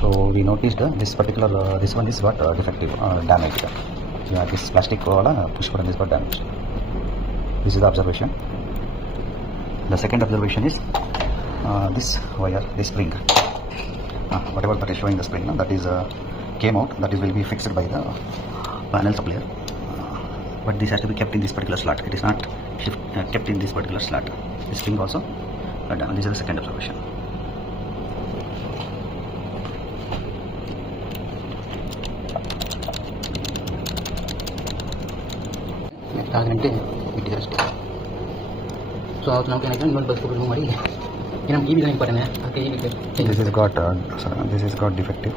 So we noticed this particular this one is got defective, damaged. Yeah, this plastic push button is got damaged. This is the observation. The second observation is this wire, this spring, whatever that is showing the spring, that is came out, that is will be fixed by the panel supplier, but this has to be kept in this particular slot. It is not kept in this particular slot. This spring also, this is the second observation. So now can I can not bus remove ಮಾಡಿ ಏನಮ್ಮ TV ಗೆ important This is got defective.